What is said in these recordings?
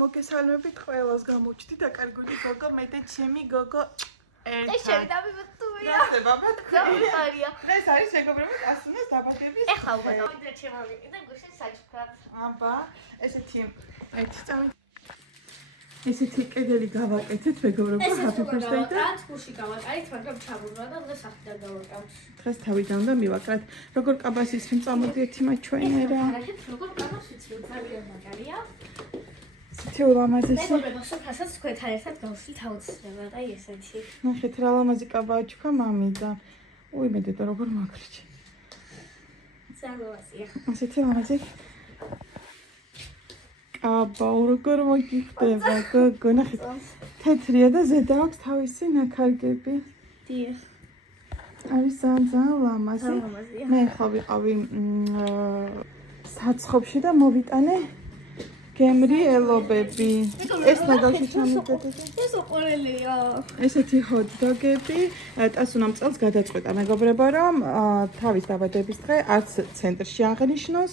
მოგესალმებით ყველას გამოჩდი და კარგული გოგო მე და ჩემი გოგო ერთად. შევიდავი ბატონია. რა ბაბა? ძალიან. დღეს არის მეგობრებო ასუნას დაბადების. ეხლა უბრალოდ და ჩემოვიყიდე გუშინ საჩუქრად. აბა, ესეთი ერთი წამი. ესეთი კედელი გავაკეთეთ მეგობრებო, happy birthday და გუში გავაკეთეთ, მაგრამ ჩაბურვა და დღეს ახლა გავაკეთეთ. დღეს თავიდან უნდა მივაკრათ. როგორ კაბას ისრიმ წამოდიეთი მაჩვენერა. როგორ კაბას ვიცი, ძალიან მაგარია. ცეთი ულამაზესი. მეგობრებო, სოფასაც თქვენთან ერთად გავშლით აუცილებლად, აი ესეთი. ნახეთ რა ლამაზი კაბაა ჩქა მამიდა. უი მე დედა როგორ მაგრიჩი. ძალიან. ასეთი ლამაზი. აბა, როგორ მოგიხდება, გოგო, ნახეთ. თეთრია და ზედა აქვს თავისი ნაქარგები. დიახ. არის ძალიან ლამაზი. ლამაზია. მე ხა ვიყავი საცხობში და მოვიტანე გემრიელობები. ეს ნაგავში ჩამიდედა. ეს უყურელია. ესეთი ჰოთ-დოგები, ტასუნამ წელს გადაწყვეტა მეგობრებო, რომ თავის დაბადების დღე არც ცენტრში აღნიშნოს,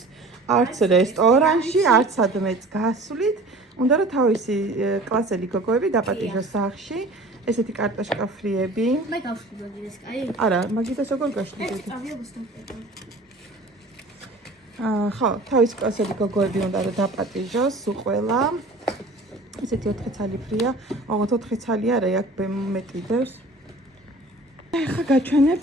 არც რესტორანში, არც სადმეც გასვლით, უნდა რომ თავისი კლასელი გოგოები დაპატიჟოს სახლში. ესეთი კარტოშკა ფრიები. მე გავშლიდოდი ეს კაი. არა, მაგითაც როგორ გაშლიდოდი? ავიაბუსთან. ხო, თავის კლასელი გოგოები უნდა რომ დაპატიჟოს უყველა. ესეთი 4 ცალი ფრია, ოღონდ 4 ცალი არა, აქ მეტი დევს. ეხლა გაჩვენებ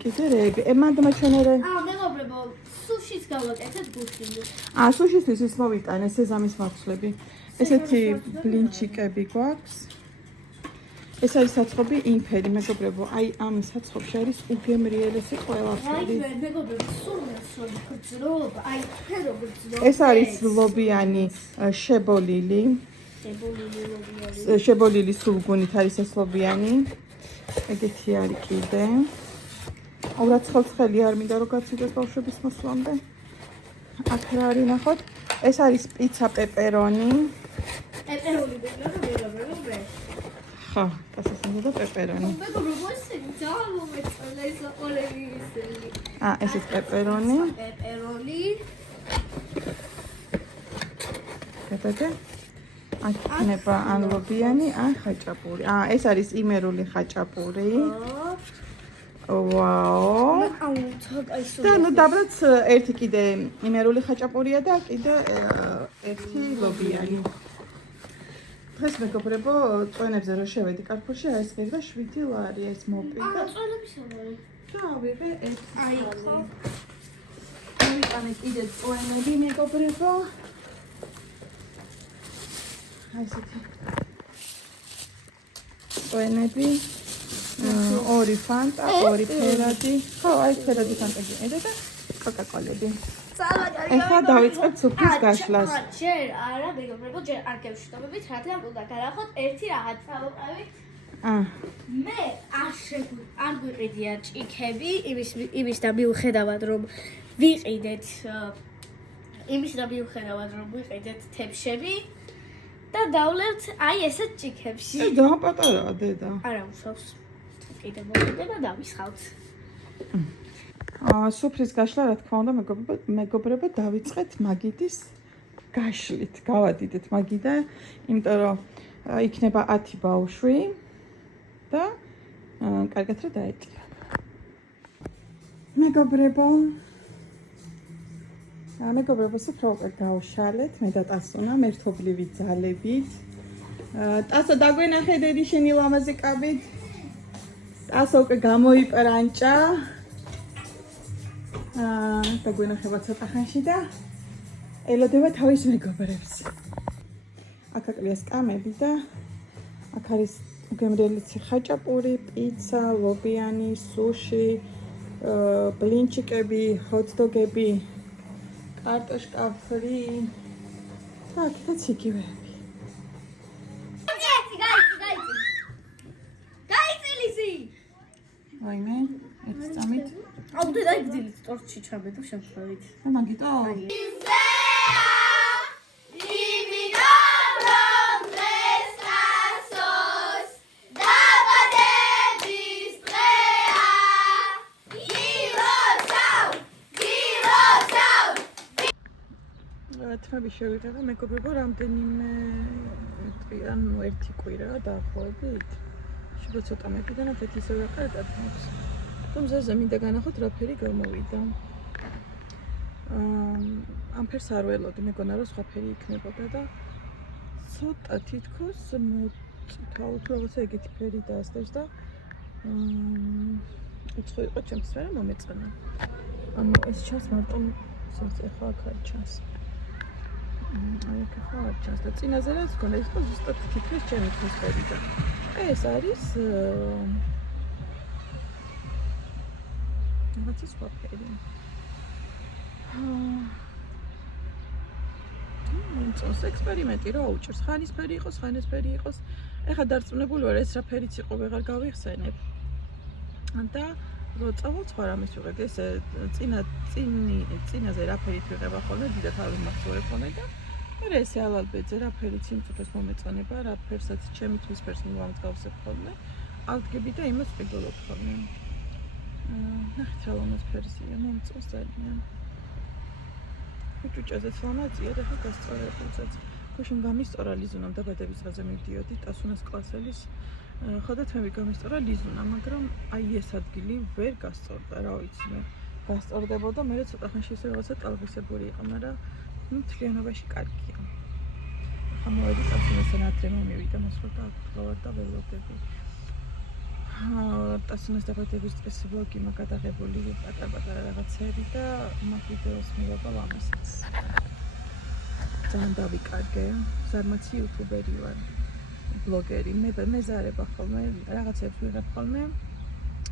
კიდე რეები. მანდ მაჩვენერე. მეგობრებო, სუშის გავაკეთეთ გუშინ. სუშისთვის ის მოვიტანე სეზამის მარცვლები. ესეთი ბლინჩიკები გვაქვს. ეს არის საცხობი იმფერი, მეგობრებო, აი ამ საცხობში არის უგემრიელესი ყველაფერი. აი, მეგობრებო, სულ გრძნობა, აი, ფერო გრძნობა. ეს არის ლობიანი შებოლილი. შებოლილი. შებოლილი სულგუნით არის ეს ლობიანი. ეგეთი არის კიდე. ურაცხელცხელი არ მინდა რომ გაცილდეს ბავშვების მოსვლამდე. აქ რა არის ნახოთ? ეს არის პიცა პეპერონი. პეპერონი მეგობრებო. ხო, დასასრულო და პეპერონი. მეგობრებო, ესენი ძალიან მომეწონა ეს ყოლები ისინი. ესეც პეპერონი. პეპერონი. გადაგე. აქ იქნება ან ლობიანი, ან ხაჭაპური. ეს არის იმერული ხაჭაპური. ვაუ. და ნუ დაბრაც ერთი კიდე იმერული ხაჭაპურია და კიდე ერთი ლობიანი. დღეს მეგობრებო, წვენებზე რო შევედი კარფურში, ეს ღირდა 7 ლარი, ეს მოპირდა. წვენებისამაა. და ავიღე ერთი. აი, ხო. მოვიტანე კიდე წვენები მეგობრებო. აი ესეთი. წვენები. ორი ფანტა, ორი ფერადი. ხო, აი ფერადი ფანტა გიყიდა და კოკაკოლები. ეხლა დავიწყებ სუფრის გაშლას. ჯერ არა, მეგობრებო, ჯერ არ გევშვიდობებით, რადგან უნდა გავახოთ ერთი რაღაც წავყავით. მე არ გვიყიდია ჭიქები, იმის და მიუხედავად რომ ვიყიდეთ ვიყიდეთ თებშები და დავლევთ აი ესეთ ჭიქებში. და პატარაა დედა. არა უშავს. კიდე მოვიდე და დავისხავთ. სუფრის გაშლა რა თქმა უნდა მეგობრებო დავიწყეთ მაგიდის გაშლით. გავადიდეთ მაგიდა, იმიტომ რომ იქნება 10 ბავშვი და კარგად რა დაეტია. მეგობრებო, სუფრა უკვე გავშალეთ, მე და ტასუნა მერთობლივი ძალებით. ტასო დაგვენახე დედი შენი ლამაზი კაბით. ტასო უკვე გამოიპრანჭა. დაგვენახება ცოტა ხანში და ელოდება თავის მეგობრებს. აქ აკლია სკამები და აქ არის უგემრიელესი ხაჭაპური, პიცა, ლობიანი, სუში, ბლინჩიკები, ჰოთ-დოგები, კარტოშკა ფრი. და აქაც იგივეები. გაიწილისი. ვაიმე, ეს წამით. აუდე დაიგძილით ტორტში ჩამედო შემთხვევით. და მაგიტო? თმები შევიღება, მეგობრებო, რამდენიმე ანუ ერთი კვირა დაახლოებით. შეიძლება ცოტა მეტი და ნახეთ ისევ რა კარგად მაქვს. თუ მზეზე მინდა განახოთ რა ფერი გამოვიდა. ამ ფერს არ ველოდი, მეგონა რომ სხვა ფერი იქნებოდა და ცოტა თითქოს მოწითალ თუ რაღაცა ეგეთი ფერი დაასდევს და უცხო იყო ჩემთვის რა მომეწონა. ანუ ეს ჩანს მარტო ახლა აქ არ ჩანს. აი აქ ახლა არ ჩანს და წინაზე რაც გქონდა ის იყო ზუსტად თითქოს ჩემი ხმის ფერი და ეს არის რაღაცა სხვა ფერი. მომწონს ექსპერიმენტი რა უჭირს, ხანისფერი იყოს, ხანისფერი იყოს. ეხლა დარწმუნებული ვარ ეს რა ფერიც იყო ვეღარ გავიხსენებ. და რო წავალ სხვა რამეს ვიღებ, ეს წინაზე რა ფერით ვიღება ხოლმე, დიდად არ ვიმახსოვრებ ხოლმე და მე ესე ალალბეძე რა ფერიც იმწუთოს მომეწონება, რა ფერსაც ჩემი თმის ფერს მომსგავსებ ხოლმე. ავდგები და იმას ვყიდულობ ხოლმე. ნახეთ რა ლამაზ ფერსია, მომწონს ძალიან. უჭუჭაზეც ლამაზია და ხა გასწორებულზეც. გუშინ გამისწორა ლიზუნამ დაბადების დღეზე მივდიოდი ტასუნას კლასელის. ხოდა თმები გამისწორა ლიზუნა, მაგრამ აი ეს ადგილი ვერ გასწორდა, რა ვიცი მე. გასწორდებოდა, მე ცოტა ხანში ისე რაღაცა ტალღისებური იყო, მაგრამ მთლიანობაში კარგია. ხა მოვედი ტასუნასთან ადრე მომივიდა, მოსვლა აღდგავარ და ველოდები. ტასუნას დაბადების დღეს ვლოგი მაგადაღებული პატარ-პატარა რაღაცები და მაგ ვიდეოს მივაბა ლამასაც. ძალიან დავიკარგე, ზარმაცი იუთუბერი ვარ, ბლოგერი, მე ზარება ხოლმე, რაღაცებს ვიღებ ხოლმე,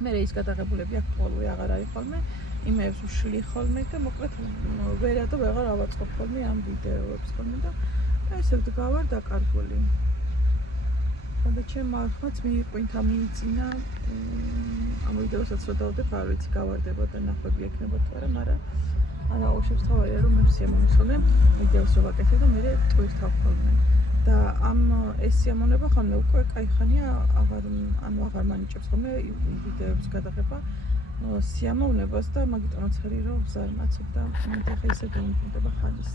მე ის გადაღებულები აქტუალური აღარ არის ხოლმე, იმეებს ვშლი ხოლმე და მოკლედ ვერა და ვეღარ ავაწყობ ხოლმე ამ ვიდეოებს ხოლმე და ესე ვდგავარ დაკარგული. და ჩემ ახაც მიიყვინთა მიიწინა ამ ვიდეოსაც რო დავდებ, არ ვიცი გავარდებოდა ნახვები ექნებოდა არა, მაგრამ არა აუშებს თავია რომ მე სიამოვნებს ხოლმე ვიდეოს რო ვაკეთებ და მე ტვირთავ ხოლმე და ამ ეს სიამოვნება ხოლმე უკვე кайხანია აღარ მანიჭებს ხოლმე ვიდეოების გადაღება სიამოვნებას და მაგიტომაც არის რომ ზარმაცობ და მე ხა ისე გამიმკვიდრება ხალის